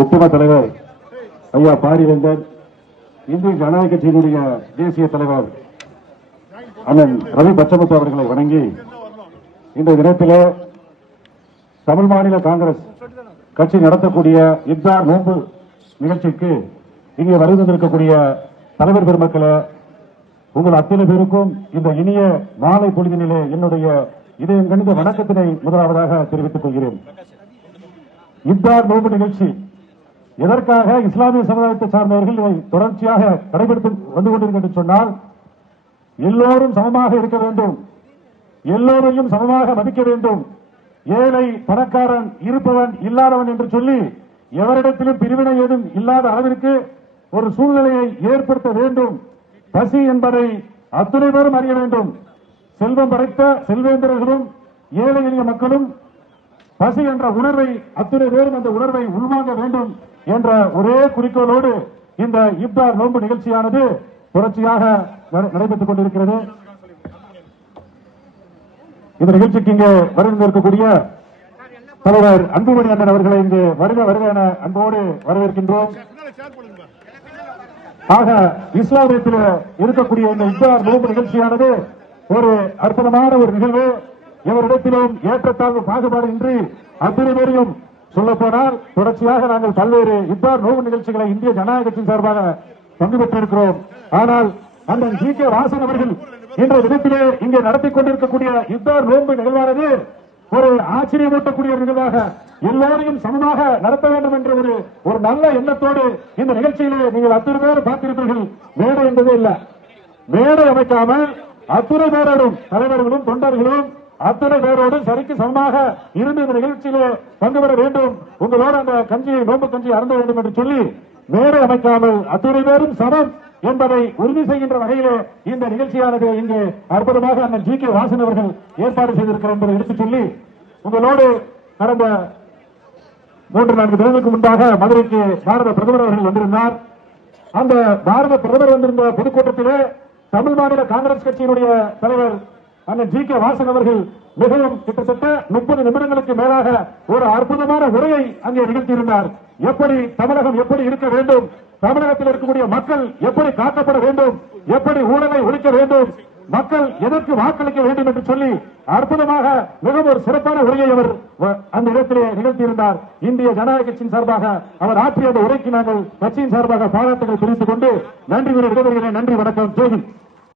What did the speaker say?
உத்தம தலைவர் ஐயா பாரிவேந்தர், இந்திய ஜனநாயக கட்சியினுடைய தேசிய தலைவர் அண்ணன் ரவி பச்சமுத்து அவர்களை வணங்கி இந்த தினத்திலே தமிழ் மாநில காங்கிரஸ் கட்சி நடத்தக்கூடிய இப்தார் நோன்பு நிகழ்ச்சிக்கு இங்கே வருவதற்கக்கூடிய தலைவர் பெருமக்களே, உங்கள் அத்தனை பேருக்கும் இந்த இனிய மாலை பொழுதினிலே என்னுடைய இதயம் கணித வணக்கத்தினை முதலாவதாக தெரிவித்துக் கொள்கிறேன். இப்தார் நோன்பு நிகழ்ச்சி எதற்காக இஸ்லாமிய சமுதாயத்தை சார்ந்தவர்கள் இதை தொடர்ச்சியாக கடைபிடித்து வந்து கொண்டிருக்கிறது என்று சொன்னால், எல்லோரும் சமமாக இருக்க வேண்டும், எல்லோரையும் சமமாக மதிக்க வேண்டும், ஏழை பணக்காரன் இருப்பவன் இல்லாதவன் என்று சொல்லி எவரிடத்திலும் பிரிவினை ஏதும் இல்லாத அளவிற்கு ஒரு சூழ்நிலையை ஏற்படுத்த வேண்டும். பசி என்பதை அத்துணை பேரும் அறிய வேண்டும். செல்வம் படைத்த செல்வேந்திரர்களும் ஏழை எளிய மக்களும் பசி என்ற உணர்வை அத்துணை பேரும் அந்த உணர்வை உள்வாங்க வேண்டும் என்ற ஒரே குறிக்கோளோடு இந்த இப்தார் நோன்பு நிகழ்ச்சியானது தொடர்ச்சியாக நடைபெற்றுக் கொண்டிருக்கிறது. இந்த நிகழ்ச்சிக்கு இங்கே வருகின்ற தலைவர் அன்புமணி அண்ணன் அவர்களை இங்கு வருக வருக என அன்போடு வரவேற்கின்றோம். ஆக இஸ்லாமியத்தில் இருக்கக்கூடிய இந்த இப்தார் நோன்பு நிகழ்ச்சியானது ஒரு அற்புதமான ஒரு நிகழ்வு. எவரிடத்திலும் ஏற்றத்தாழ்வு பாகுபாடு இன்றி அத்தனை பேரையும் சொல்லப்போனால் தொடர்ச்சியாக நாங்கள் பல்வேறு இப்தார் நோன்பு நிகழ்ச்சிகளை இந்திய ஜனநாயக கட்சி சார்பாக பங்கு பெற்றிருக்கிறோம். ஆனால் அண்ணன் ஜி கே வாசன் அவர்கள் இன்றைய தினத்திலே இங்கே நடத்திக் கொண்டிருக்கக்கூடிய இப்தார் நோன்பு நிகழ்வானது ஒரு ஆச்சரியமூட்டக்கூடிய நிகழ்வாக எல்லோரையும் சமமாக நடத்த வேண்டும் என்ற ஒரு நல்ல எண்ணத்தோடு இந்த நிகழ்ச்சியிலே நீங்கள் அத்தனை பேர் பார்த்திருப்பீர்கள். மேடை என்பதே இல்ல, மேடை அமைக்காமல் அத்துணை பேரோடும் தலைவர்களும் தொண்டர்களும் அத்தனை பேரோடும் சரிக்கு சமமாக இருந்து இந்த நிகழ்ச்சியிலே பங்கு பெற வேண்டும், உங்களோடு அந்த கஞ்சியை நோன்பு கஞ்சியை அருந்த வேண்டும் என்று சொல்லி மேடை அமைக்காமல் அத்துணை பேரும் சமம் என்பதை உறுதி செய்கின்ற வகையிலே இந்த நிகழ்ச்சியானது இங்கு அற்புதமாக அண்ணன் ஜி கே வாசன் அவர்கள் ஏற்பாடு செய்திருக்கிறார் என்பதை எடுத்துச் சொல்லி, உங்களோடு கடந்த 3-4 தினங்களுக்கு முன்பாக மதுரைக்கு பாரத பிரதமர் அவர்கள் வந்திருந்தார். அந்த பாரத பிரதமர் வந்திருந்த பொதுக்கூட்டத்திலே தமிழ் மாநில காங்கிரஸ் கட்சியினுடைய தலைவர் அண்ணன் ஜி கே வாசன் அவர்கள் மிகவும் கிட்டத்தட்ட 30 நிமிடங்களுக்கு மேலாக ஒரு அற்புதமான உரையை அங்கே நிகழ்த்தியிருந்தார். எப்படி தமிழகம் எப்படி இருக்க வேண்டும், தமிழகத்தில் இருக்கக்கூடிய மக்கள் எப்படி காக்கப்பட வேண்டும், எப்படி ஊழலை ஒழிக்க வேண்டும், மக்கள் எதற்கு வாக்களிக்க வேண்டும் என்று சொல்லி அற்புதமாக மிகவும் ஒரு சிறப்பான உரையை அவர் அந்த இடத்திலே நிகழ்த்தியிருந்தார். இந்திய ஜனநாயக கட்சியின் சார்பாக அவர் ஆற்றிய அந்த உரைக்கு நாங்கள் கட்சியின் சார்பாக பாராட்டுகளை தெரிவித்துக் கொண்டு நன்றி கூறி விடைபெறுகிறேன். நன்றி, வணக்கம், ஜெய்ஹிந்த்.